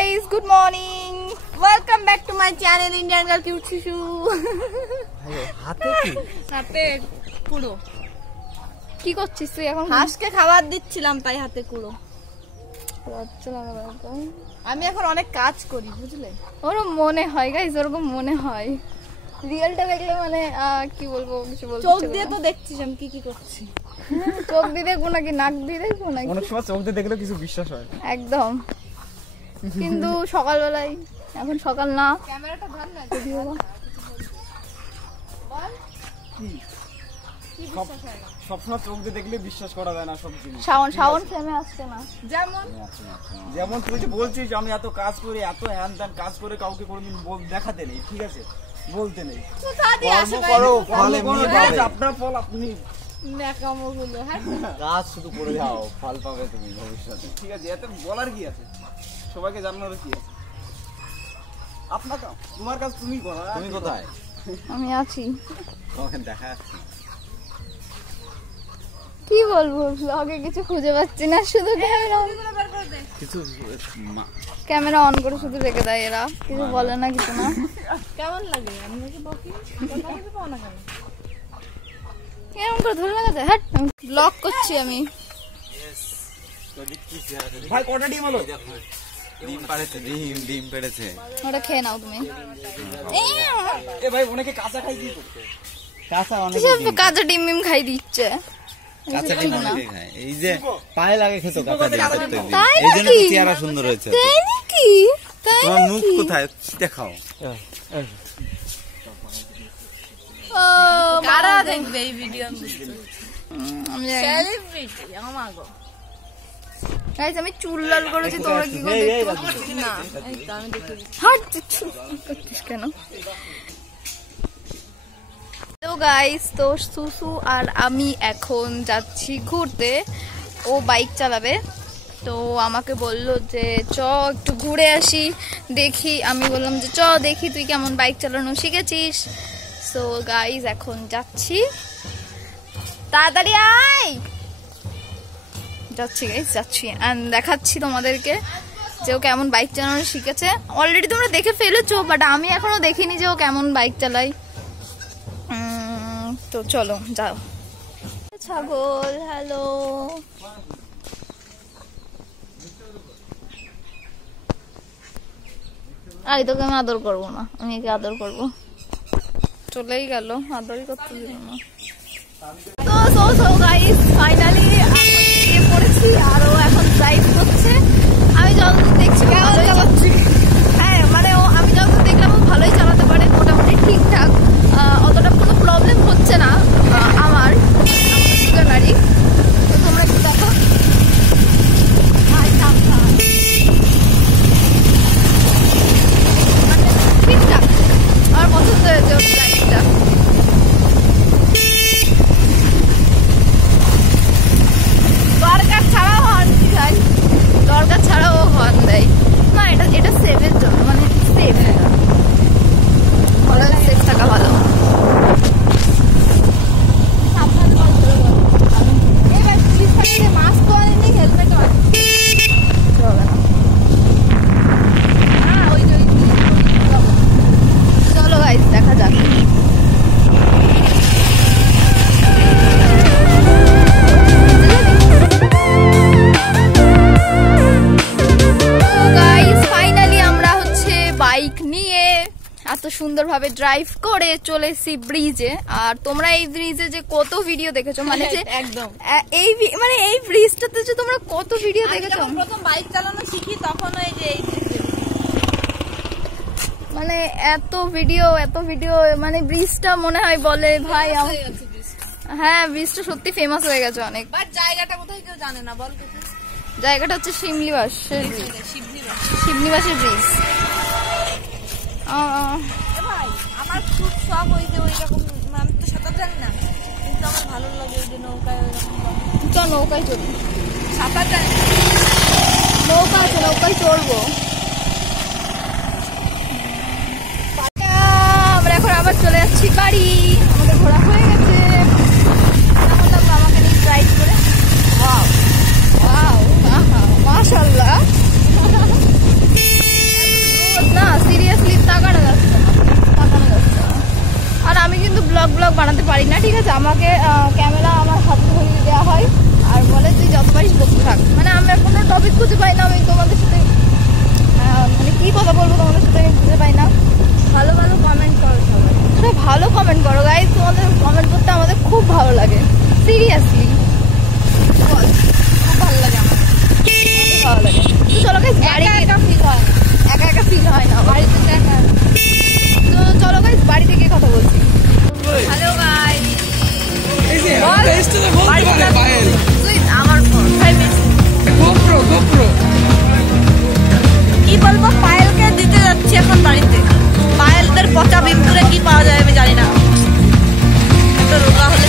guys, good morning. Welcome back to my channel Indian Girl Cute Shushu. হাতে কুড়ো কি করছিস তুই এখন? হাঁসকে খাবার দিচ্ছিলাম তাই হাতে কুড়ো। আমি এখন অনেক কাজ করি বুঝলে। ওরকম মনে হয় গাইস, ওরকম মনে হয়। রিয়েলটা দেখলে মানে কি বলবো, কিছু বলতে চোখ দিয়ে তো দেখছিস আমি কি কি করছি। চোখ দিয়ে দেখবো নাকি নাক দিয়ে দেখবো নাকি? অনেক সময় চোখ দিয়ে দেখলে কিছু বিশ্বাস হয় একদম, কিন্তু সকালবেলায় এখন সকাল না। ক্যামেরাটা ধর না ভিডিও বল কি বিশ্বাস হয় না, সবসময় চোখ দিয়ে দেখলে বিশ্বাস করা যায় না সব জিনিস। শাওন ফেমে আসছে না, যেমন তুই যে বলছিস আমি এত কাজ করি, এত হ্যান ত্যান কাজ করে কাউকে কোনোদিন দেখাতে নেই, ঠিক আছে, বলতে নেই। কর্ম করো, ফল এমনি পাবে। আপনার ফল আপনি নেকামোগুলো হ্যাঁ কাজ শুধু করে যাও, ফল পাবে তুমি ভবিষ্যতে, ঠিক আছে। এতে বলার কি আছে, সবাইকে জানানোর কি আছে। আপনার কাজ, তোমার কাজ তুমি করো। তুমি কোথায়? আমি আছি, তোমাকে দেখা যাচ্ছে। কি বলবো, ব্লগে কিছু খুঁজে পাচ্ছি না, শুধু ক্যামেরা অন করে শুধু রেখে দেয় এরা, কিছু বলে না কিছু না। কেমন লাগে আমি নাকি বকি পাও না কেন, কেমন করে ধরে লাগাতে। হ্যাঁ ব্লগ করছি আমি। ভাই কটা ডিম হলো? ডিম পাড়েছে, ডিম পেড়েছে, ওটা খেয়ে নাও তুমি। এ ভাই অনেকে কাঁচা খাই দিয়ে করতে, কাঁচা অনেকে কাঁচা ডিম মিম খাই দিচ্ছে। কাঁচা ডিম অনেকে খায়, এই যে পায়ে লাগে খেত কাঁচা ডিম করতে, এইজন্য তো চেহারা সুন্দর হয়েছে। তাই নাকি? তোমার মুখ কোথায় দেখাও। ও কারা দেখবে এই ভিডিও? আমি সেলিব্রিটি আমাগো গাইস, আমি চুল লাল করেছি, তোমরা কি করে দেখতে না? এই তো আমি দেখে হাট করছিস কেন? তো গাইস, তো সুসু আর আমি এখন যাচ্ছি ঘুরতে, ও বাইক চালাবে, তো আমাকে বললো যে চ একটু ঘুরে আসি দেখি। আমি বললাম যে চ দেখি তুই কেমন বাইক চালানো শিখেছিস। সো গাইস এখন যাচ্ছি, তাড়াতাড়ি আয়। যাচ্ছি গাইস, যাচ্ছি এন্ড দেখাচ্ছি তোমাদেরকে যে ও কেমন বাইক চালানো শিখেছে। অলরেডি তোমরা দেখে ফেলেছো, বাট আমি এখনো দেখিনি যে ও কেমন বাইক চালায়। তো চলো যাও। ছাগল হ্যালো, আই তোকে আমি আদর করবো না, আমি একে আদর করবো। চলেই গেল, আদরই করতে দিল না। তো গাইস ফাইনালি গিয়ে পড়েছি, আর ও এখন ড্রাইভ করছে। আমি যতদূর দেখছি ভালোই চালাচ্ছি, হ্যাঁ মানে ও আমি যতদূর দেখলাম ও ভালোই চালাতে পারে, মোটামুটি ঠিকঠাক, অতটা কোনো প্রবলেম হচ্ছে না আমার গাড়ি। তো তোমরা একটু দেখো, ঠিকঠাক আমার পছন্দ হয়েছে ওর গাড়িটা। দরকার ছাড়াও হর্ন দেয়, দরকার ছাড়াও হর্ন দেয় না। এটা সেভের জন্য, মানে সেভ, ভালো সেভ থাকা ভালো। মাস্ক তো আনেনি, হেলমেট আনেনি, চলো গাইস দেখা যাক। বাইক নিয়ে এত সুন্দরভাবে ড্রাইভ করে চলে এসেছি ব্রিজে। আর তোমরা এই ব্রিজে যে কত ভিডিও দেখেছো, মানে যে একদম এই ব্রিজটাতে যে তোমরা কত ভিডিও দেখেছো। প্রথম বাইক চালানো শিখি তখন এই যে মানে এত ভিডিও মানে ব্রিজটা মনে হয় বলে ভাই, হ্যাঁ ব্রিজটা সত্যি ফেমাস হয়ে গেছে অনেক। বাট জায়গাটা কোথায় কেউ জানে না, বল জায়গাটা হচ্ছে শিমলিবাসের ব্রিজ। ভাই আমার খুব শখ ওই যে ওইরকম, আমি তো সাঁতার জানি না কিন্তু আমার ভালো লাগে ওই যে নৌকায় ওইরকম। চল নৌকায় চলি, সাঁতার জানি না, নৌকা আছে নৌকায় চড়বো। আমরা এখন আবার চলে যাচ্ছি বাড়ি, আমাদের ঘোরা হয়ে গেছে। কেমন লাগলো আমাকে নিয়ে ড্রাইভ করে? ওয়াও ওয়াও মাশাআল্লাহ। বানাতে পারি না, ঠিক আছে। আমাকে ক্যামেরা আমার হাতে ধরিয়ে দেওয়া হয় আর বলে তুই যত পারিস বসে থাক। মানে আমরা কোনো টপিক খুঁজে পাই না, আমি তোমাদের সাথে মানে কী কথা বলবো তোমাদের সাথে আমি খুঁজে পাই না। ভালো ভালো কমেন্ট করো সবাই, সবাই ভালো কমেন্ট করো গাইস, তোমাদের কমেন্ট করতে আমাদের খুব ভালো লাগে, সিরিয়াসলি খুব ভালো লাগে আমার, ভালো লাগে। তো চলো গাইস, একা একা ফিল হয়, একা একা ফিল হয় না বাড়িতে একা। তো চলো গাইস বাড়িতে গিয়ে কথা বলছি। হ্যালো গাইস, আমার কি বলবো, পায়েলকে দিতে যাচ্ছি এখন বাড়িতে। পায়েলদের পচা বিস্কুটে কি পাওয়া যায় আমি জানি না, তো রোগা হলে